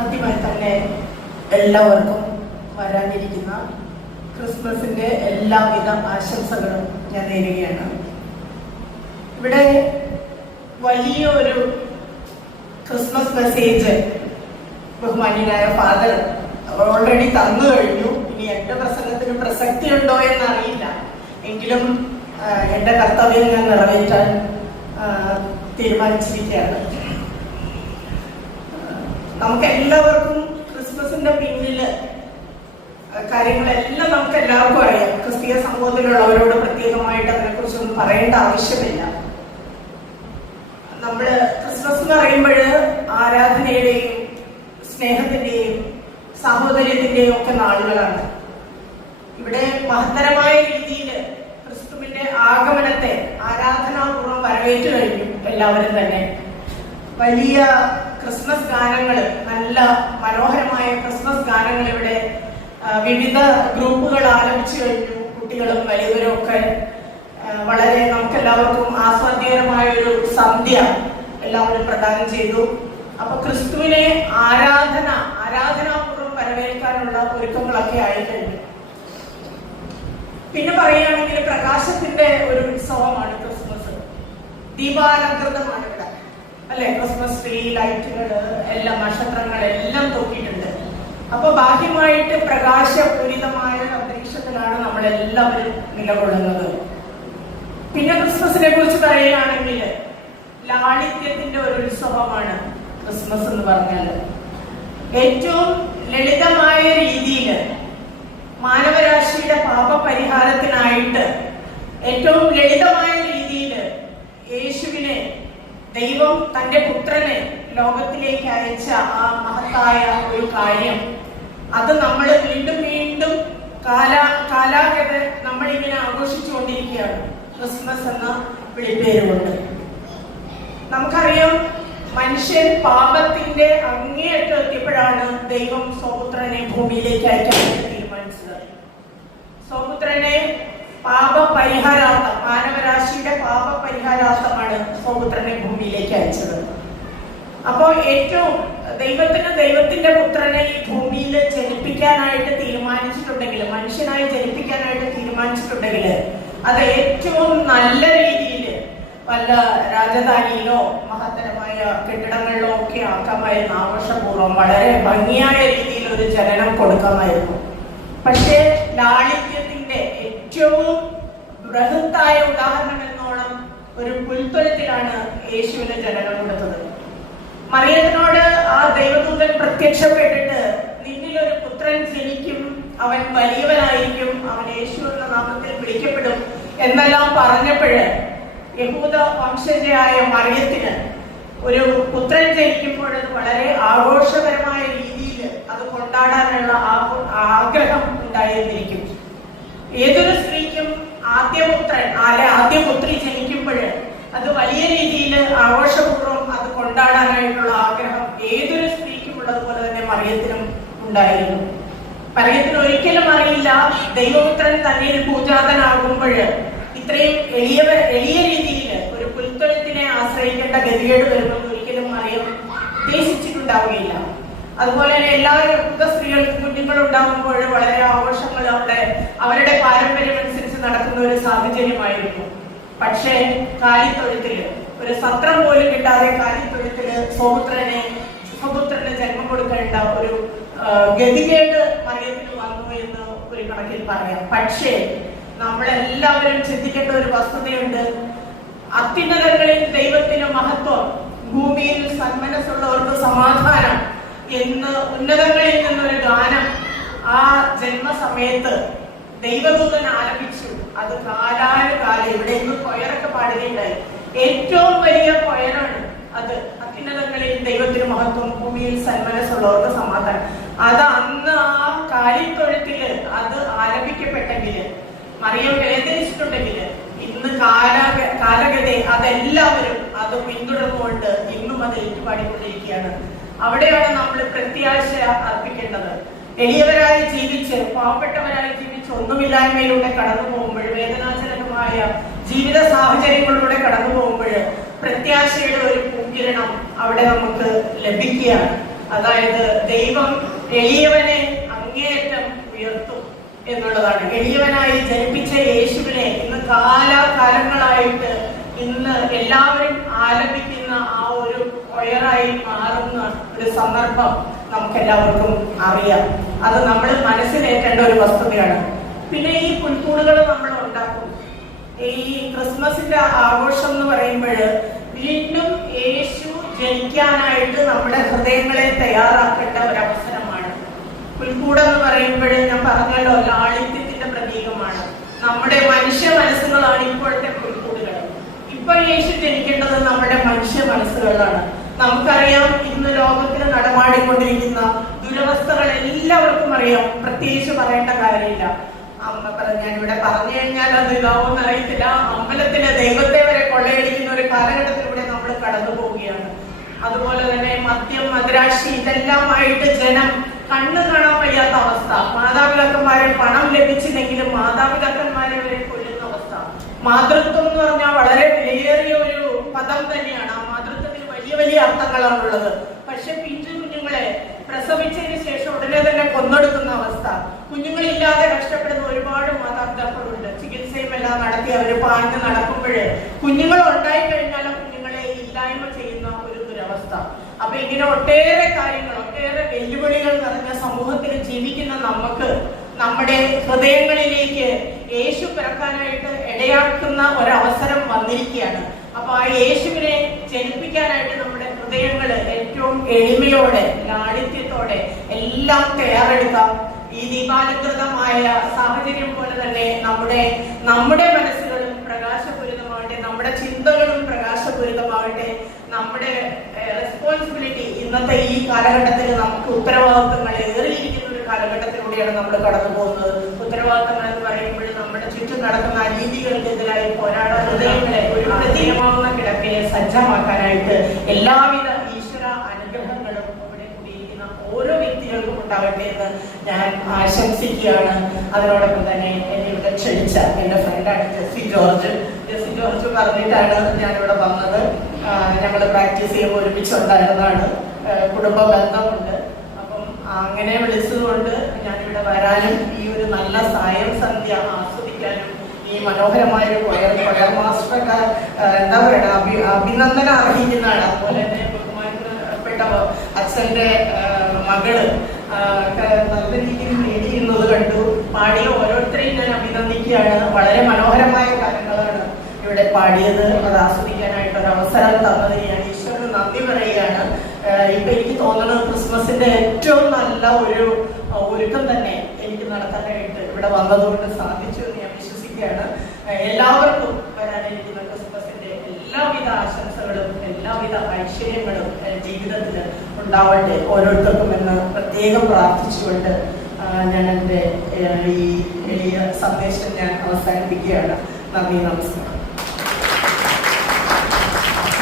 ആദ്യമായി തന്നെ എല്ലാവർക്കും വരാനിരിക്കുന്ന ക്രിസ്മസിന്റെ എല്ലാവിധ ആശംസകളും ഞാൻ നേരുകയാണ്. ഇവിടെ വലിയ ഒരു ക്രിസ്മസ് മെസ്സേജ് ബഹുമാന്യനായ ഫാദർ ഓൾറെഡി തന്നു കഴിഞ്ഞു. ഇനി എന്റെ പ്രസംഗത്തിന് പ്രസക്തി ഉണ്ടോ എന്നറിയില്ല, എങ്കിലും എന്റെ കർത്തവ്യം ഞാൻ നിറവേറ്റാൻ തീരുമാനിച്ചിരിക്കുകയാണ്. നമുക്ക് എല്ലാവർക്കും ക്രിസ്മസിന്റെ പിന്നില് കാര്യങ്ങളെല്ലാം നമുക്ക് എല്ലാവർക്കും അറിയാം. ക്രിസ്തീയ സമൂഹത്തിലുള്ളവരോട് പ്രത്യേകമായിട്ട് അതിനെക്കുറിച്ചൊന്നും പറയേണ്ട ആവശ്യമില്ല. നമ്മള് ക്രിസ്മസ് എന്ന് പറയുമ്പോൾ ആരാധനയുടെയും സ്നേഹത്തിന്റെയും സാഹോദര്യത്തിന്റെയും ഒക്കെ നാളുകളാണ്. ഇവിടെ മഹത്തരമായ രീതിയിൽ ക്രിസ്തുവിന്റെ ആഗമനത്തെ ആരാധനാപൂർവ്വം വരവേറ്റു കഴിഞ്ഞു എല്ലാവരും തന്നെ. വലിയ ക്രിസ്മസ് ഗാനങ്ങൾ, നല്ല മനോഹരമായ ക്രിസ്മസ് ഗാനങ്ങൾ ഇവിടെ വിവിധ ഗ്രൂപ്പുകൾ ആലപിച്ചു കഴിഞ്ഞു. കുട്ടികളും വലിയവരും ഒക്കെ വളരെ നമുക്കെല്ലാവർക്കും ആസ്വാദ്യകരമായ ഒരു സന്ധ്യ എല്ലാവരും പ്രദാനം ചെയ്തു. അപ്പൊ ക്രിസ്തുവിനെ ആരാധനാപൂർവ്വം വരവേൽക്കാനുള്ള ഒരുക്കങ്ങളൊക്കെ ആയിക്കഴിഞ്ഞു. പിന്നെ പറയുകയാണെങ്കിൽ പ്രകാശത്തിന്റെ ഒരു ഉത്സവമാണ് ക്രിസ്മസ്. ദീപാലങ്കൃതമാണ് ഇവിടെ, അല്ലെ? ക്രിസ്മസ് ട്രീ, ലൈറ്റുകള്, എല്ലാം നക്ഷത്രങ്ങളെല്ലാം തൂക്കിയിട്ടുണ്ട്. അപ്പൊ ബാഹ്യമായിട്ട് പ്രകാശപൂരിതമായ അന്തരീക്ഷത്തിലാണ് നമ്മളെല്ലാവരും നിലകൊള്ളുന്നത്. പിന്നെ ക്രിസ്മസിനെ കുറിച്ച് പറയുകയാണെങ്കിൽ ലാളിത്യത്തിന്റെ ഒരു ഉത്സവമാണ് ക്രിസ്മസ് എന്ന് പറഞ്ഞാൽ. ഏറ്റവും ലളിതമായ രീതിയിൽ മാനവരാശിയുടെ പാപപരിഹാരത്തിനായിട്ട് ഏറ്റവും ലളിതമായ രീതിയിൽ യേശുവിനെ, ദൈവം തന്റെ പുത്രനെ ലോകത്തിലേക്ക് അയച്ച ആ മഹത്തായ ഒരു കാര്യം, അത് നമ്മൾ വീണ്ടും വീണ്ടും കാലാകത നമ്മളിങ്ങനെ ആഘോഷിച്ചുകൊണ്ടിരിക്കുകയാണ് ക്രിസ്മസ് എന്ന വിളിപ്പേരുകൊണ്ട്. നമുക്കറിയാം, മനുഷ്യൻ പാപത്തിന്റെ അങ്ങേയറ്റം എത്തിയപ്പോഴാണ് ദൈവം സ്വപുത്രനെ ഭൂമിയിലേക്ക് അയക്കാൻ തീരുമാനിച്ചത്. സ്വപുത്രനെ പാപപരിഹാരാർത്ഥം, മാനവരാശിയുടെ പാപപരിഹാരാർത്ഥമാണ് സ്വപുത്രനെ ഭൂമിയിലേക്ക് അയച്ചത്. അപ്പോ ഏറ്റവും ദൈവത്തിന്റെ പുത്രനെ ഈ ഭൂമിയിൽ ജനിപ്പിക്കാനായിട്ട് തീരുമാനിച്ചിട്ടുണ്ടെങ്കിൽ, മനുഷ്യനായി ജനിപ്പിക്കാനായിട്ട് തീരുമാനിച്ചിട്ടുണ്ടെങ്കിൽ, അത് ഏറ്റവും നല്ല രീതിയിൽ വല്ല രാജധാനിയിലോ മഹത്തരമായ കെട്ടിടങ്ങളിലോ ഒക്കെ ആക്കാമായിരുന്നു. ആഘോഷപൂർവ്വം വളരെ ഭംഗിയായ രീതിയിൽ ഒരു ജനനം കൊടുക്കാമായിരുന്നു. പക്ഷേ ലാളിത്യത്തിന്റെ ഏറ്റവും ബൃഹത്തായ ഉദാഹരണം എന്നോണം ഒരു പുൽത്തൊഴുത്തിലാണ് യേശുവിന് ജനനം കൊടുത്തത്. മറിയത്തിനോട് ആ ദൈവദൂതൻ പ്രത്യക്ഷപ്പെട്ടിട്ട്, നിന്നിലൊരു പുത്രൻ ജനിക്കും, അവൻ വലിയവനായിരിക്കും, അവൻ യേശു എന്ന നാമത്തിൽ വിളിക്കപ്പെടും എന്നെല്ലാം പറഞ്ഞപ്പോഴ് യഹൂദ വംശജയായ മറിയത്തിന് ഒരു പുത്രൻ ജനിക്കുമ്പോൾ അത് വളരെ ആഘോഷപരമായ രീതിയിൽ അത് കൊണ്ടാടാനുള്ള ആഗ്രഹം ഉണ്ടായിരുന്നിരിക്കും. ഏതൊരു സ്ത്രീക്കും ആദ്യപുത്രി ജനിക്കുമ്പോൾ അത് വലിയ രീതിയിൽ ആഘോഷപൂർവ്വം അത് കൊണ്ടാടാനായിട്ടുള്ള ആഗ്രഹം ഏതൊരു സ്ത്രീക്കും ഉള്ളതുപോലെ തന്നെ മറിയത്തിനും ഉണ്ടായിരുന്നു. മറിയത്തിന് ഒരിക്കലും അറിയില്ല ദൈവപുത്രൻ തന്നെ പൂജാതനാകുമ്പോൾ ഇത്രയും എളിയ രീതിയിൽ ഒരു പുൽത്തൊഴുത്തിനെ ആശ്രയിക്കേണ്ട ഗതികേട് വരുമെന്ന് ഒരിക്കലും മറിയം ഉദ്ദേശിച്ചിട്ടുണ്ടാവുകയില്ല. അതുപോലെ തന്നെ എല്ലാ യഹൂദ സ്ത്രീകൾക്ക് കുഞ്ഞുങ്ങളുണ്ടാകുമ്പോൾ വളരെ ആഘോഷങ്ങൾ അവരുടെ പാരമ്പര്യം അനുസരിച്ച് നടക്കുന്ന ഒരു സാഹചര്യമായിരുന്നു. പക്ഷേ കാലിത്തൊഴുത്തില്, ഒരു സത്രം പോലും കിട്ടാതെ കാലിത്തൊഴുത്തില് സ്വപുത്രന് ജന്മം കൊടുക്കേണ്ട ഒരു ഗതികേട് മറിയത്തിന് വന്നു എന്ന് ഒരു കണക്കിൽ പറയാം. പക്ഷേ നമ്മളെല്ലാവരും ചിന്തിക്കേണ്ട ഒരു വസ്തുതയുണ്ട്. അത്യുന്നതങ്ങളിൽ ദൈവത്തിന് മഹത്വം, ഭൂമിയിൽ സന്മനസ്സുള്ളവർക്ക് സമാധാനം എന്ന് ഉന്നതങ്ങളിൽ നിന്നൊരു ഗാനം ആ ജന്മസമയത്ത് ദൈവദൂതൻ ആലപിച്ചു. അത് കാലാനുകാലം ഇവിടെ ഇന്ന് കൊയറൊക്കെ പാടുകയുണ്ടായി. ഏറ്റവും വലിയ കൊയറാണ് അത്. അത്യുന്നതങ്ങളിൽ ദൈവത്തിന് മഹത്വം, ഭൂമിയിൽ സന്മനസ്സുള്ളവർക്ക് സമാധാനം. അത് അന്ന് ആ കാലിത്തൊഴുത്തില് അത് ആലപിക്കപ്പെട്ടെങ്കിൽ, മറിയം വേദനിച്ചിട്ടുണ്ടെങ്കിൽ, ഇന്ന് കാലഗതി അതെല്ലാവരും അത് പിന്തുടർന്നുകൊണ്ട് ഇന്നും അത് ഏറ്റുപാടിക്കൊണ്ടിരിക്കുകയാണ്. അവിടെയാണ് നമ്മൾ പ്രത്യാശ അർപ്പിക്കേണ്ടത്. എളിയവരായി ജീവിച്ച്, പാവപ്പെട്ടവരായി ജീവിച്ച്, ഒന്നുമില്ലായ്മയിലൂടെ കടന്നു പോകുമ്പോൾ, വേദനാജനകമായ ജീവിത സാഹചര്യങ്ങളിലൂടെ കടന്നു പോകുമ്പോൾ പ്രത്യാശയുടെ ഒരു പൂങ്കിരണം അവിടെ നമുക്ക് ലഭിക്കുകയാണ്. അതായത് ദൈവം എളിയവനെ അങ്ങേയറ്റം ഉയർത്തും എന്നുള്ളതാണ്. എളിയവനായി ജനിപ്പിച്ച യേശുവിനെ ഇന്ന് കാലാകാലങ്ങളായിട്ട് ഇന്ന് എല്ലാവരും ആലപിക്കുന്ന ആ ഒരു കൊയറായി മാറുന്ന ഒരു സന്ദർഭം നമുക്കെല്ലാവർക്കും അറിയാം. അത് നമ്മൾ മനസ്സിലേറ്റേണ്ട ഒരു വസ്തുതയാണ്. പിന്നെ ഈ പുൽക്കൂടുകൾ നമ്മൾ ഉണ്ടാക്കും. ഈ ക്രിസ്മസിന്റെ ആഘോഷം എന്ന് പറയുമ്പോൾ വീണ്ടും യേശു ജനിക്കാനായിട്ട് നമ്മുടെ ഹൃദയങ്ങളെ തയ്യാറാക്കേണ്ട ഒരവസരമാണ്. പുൽക്കൂടെന്ന് പറയുമ്പോൾ ഞാൻ പറഞ്ഞല്ലോ, ലാളിത്യത്തിന്റെ പ്രതീകമാണ്. നമ്മുടെ മനുഷ്യ മനസ്സുകളാണ് ഇപ്പോഴത്തെ പുൽക്കൂടുകൾ. ഇപ്പോൾ യേശു ജനിക്കേണ്ടത് നമ്മുടെ മനുഷ്യ മനസ്സുകളാണ്. നമുക്കറിയാം, ഇന്ന് ലോകത്തിൽ നടമാടിക്കൊണ്ടിരിക്കുന്ന ദുരവസ്ഥകൾ എല്ലാവർക്കും അറിയാം, പ്രത്യേകിച്ച് പറയേണ്ട കാര്യമില്ല. ഞാനിവിടെ പറഞ്ഞു കഴിഞ്ഞാൽ അത് ഇതാവോന്ന് അറിയത്തില്ല. അമ്പലത്തിലെ ദൈവത്തെ വരെ കൊള്ളയടിക്കുന്ന ഒരു കാലഘട്ടത്തിലൂടെ നമ്മൾ കടന്നു പോവുകയാണ്. അതുപോലെ തന്നെ മദ്യം, മദ്രാശി ഇതെല്ലാമായിട്ട് ജനം കണ്ണു കാണാൻ വയ്യാത്ത അവസ്ഥ. മാതാപിതാക്കന്മാരെ പണം ലഭിച്ചില്ലെങ്കിലും മാതാപിതാക്കന്മാരെ വരെ കൊല്ലുന്ന അവസ്ഥ. മാതൃത്വം എന്ന് പറഞ്ഞാൽ വളരെ വിലയേറിയ ഒരു പദം തന്നെയാണ്. ആ മാതൃത്വത്തിന് വലിയ വലിയ അർത്ഥങ്ങളാണുള്ളത്. പക്ഷെ പിഞ്ചു കുഞ്ഞുങ്ങളെ പ്രസവിച്ചതിന് ശേഷം ഉടനെ തന്നെ കൊന്നൊടുക്കുന്ന അവസ്ഥ. കുഞ്ഞുങ്ങളില്ലാതെ കഷ്ടപ്പെടുന്ന ഒരുപാട് മാതാപിതാക്കളുണ്ട്. ചികിത്സയും എല്ലാം നടത്തി അവർ പാഞ്ഞ് നടക്കുമ്പോൾ കുഞ്ഞുങ്ങൾ ഉണ്ടായി കഴിഞ്ഞാൽ കുഞ്ഞുങ്ങളെ ഇല്ലായ്മ ചെയ്യുന്ന ഒരു ദുരവസ്ഥ. അപ്പൊ ഇങ്ങനെ ഒട്ടേറെ കാര്യങ്ങൾ, ഒട്ടേറെ വെല്ലുവിളികൾ നിറഞ്ഞ സമൂഹത്തിൽ ജീവിക്കുന്ന നമുക്ക് നമ്മുടെ ഹൃദയങ്ങളിലേക്ക് യേശു പിറക്കാനായിട്ട് ഇടയാക്കുന്ന ഒരവസരം വന്നിരിക്കുകയാണ്. അപ്പൊ ആ യേശുവിനെ ജനിപ്പിക്കാനായിട്ട് നമ്മുടെ ഹൃദയങ്ങള് ഏറ്റവും എളിമയോടെ, ലാളിത്യത്തോടെ എല്ലാം തയ്യാറെടുക്കാം. ഈ ദീപാലങ്കൃതമായ സാഹചര്യം പോലെ തന്നെ നമ്മുടെ മനസ്സുകളും പ്രകാശപൂരിതമാകട്ടെ, നമ്മുടെ ചിന്തകളും പ്രകാശപൂരിതമാകട്ടെ. നമ്മുടെ റെസ്പോൺസിബിലിറ്റി ഇന്നത്തെ ഈ കാലഘട്ടത്തിൽ നമുക്ക് ഉത്തരവാദിത്തങ്ങൾ ഏറിയിരിക്കുന്ന ഒരു കാലഘട്ടത്തിലൂടെയാണ് നമ്മൾ കടന്നു പോകുന്നത്. ഉത്തരവാദിത്തങ്ങൾ എന്ന് പറയുമ്പോൾ നമ്മുടെ ചുറ്റും നടക്കുന്ന അനീതികൾക്കെതിരായി പോരാടാൻ ഹൃദയങ്ങളെ ഒരു പ്രതീകമാവുന്ന കിടക്കയെ സജ്ജമാക്കാനായിട്ട് എല്ലാവിധ ഈശ്വര അനുഗ്രഹങ്ങളും ഇവിടെ കൂടിയിരിക്കുന്ന ഓരോ വ്യക്തികൾക്കും ഉണ്ടാവട്ടെ എന്ന് ഞാൻ ആശംസിക്കുകയാണ്. അതിനോടൊപ്പം തന്നെ എന്നെ ഇവിടെ ക്ഷണിച്ച എന്റെ ഫ്രണ്ടാണ് ജെസ്സി ജോർജ് പറഞ്ഞിട്ടാണ് ഞാനിവിടെ വന്നത്. ഞങ്ങൾ പ്രാക്ടീസ് ചെയ്യുമ്പോൾ ഒരുമിച്ചുണ്ടായിരുന്നതാണ്. കുടുംബ ബന്ധമുണ്ട്. അപ്പം അങ്ങനെ വിളിച്ചതുകൊണ്ട് ഞാനിവിടെ വരാനും ഈ ഒരു നല്ല സായം സന്ധ്യ ആസ്വദിക്കാനും ഈ മനോഹരമായ ഒരു കൊയർ മാസ്റ്ററൊക്കെ എന്താ പറയുക, അഭിനന്ദനം അർഹിക്കുന്നതാണ്. അതുപോലെ തന്നെ ബഹുമാനപ്പെട്ട അച്ഛന്റെ മകള് നല്ല രീതിയിൽ നേടിയിരുന്നത് കണ്ടു. പാടിയ ഓരോരുത്തരെയും ഞാൻ അഭിനന്ദിക്കുകയാണ്. വളരെ മനോഹരമായ കാര്യങ്ങളാണ് ഇവിടെ പാടിയത്. അത് ആസ്വദിക്കാനായിട്ട് ഒരു അവസരം തന്നതിന് ഞാൻ ഈശ്വരന് നന്ദി പറയുകയാണ്. ഇപ്പൊ എനിക്ക് തോന്നുന്നത് ക്രിസ്മസിന്റെ ഏറ്റവും നല്ല ഒരു ഒരുക്കം തന്നെ എനിക്ക് നടത്താനായിട്ട് ഇവിടെ വന്നതുകൊണ്ട് സാധിച്ചു എന്ന് ഞാൻ വിശ്വസിക്കുകയാണ്. എല്ലാവർക്കും വരാനിരിക്കുന്ന ക്രിസ്മസിന്റെ എല്ലാവിധ ആശംസകളും എല്ലാവിധ ഐശ്വര്യങ്ങളും ജീവിതത്തിൽ ഉണ്ടാവട്ടെ ഓരോരുത്തർക്കും എന്ന് പ്രത്യേകം പ്രാർത്ഥിച്ചുകൊണ്ട് ഞാൻ എൻ്റെ ഈ എളിയ സന്ദേശം ഞാൻ അവസാനിപ്പിക്കുകയാണ്. നന്ദി, നമസ്കാരം.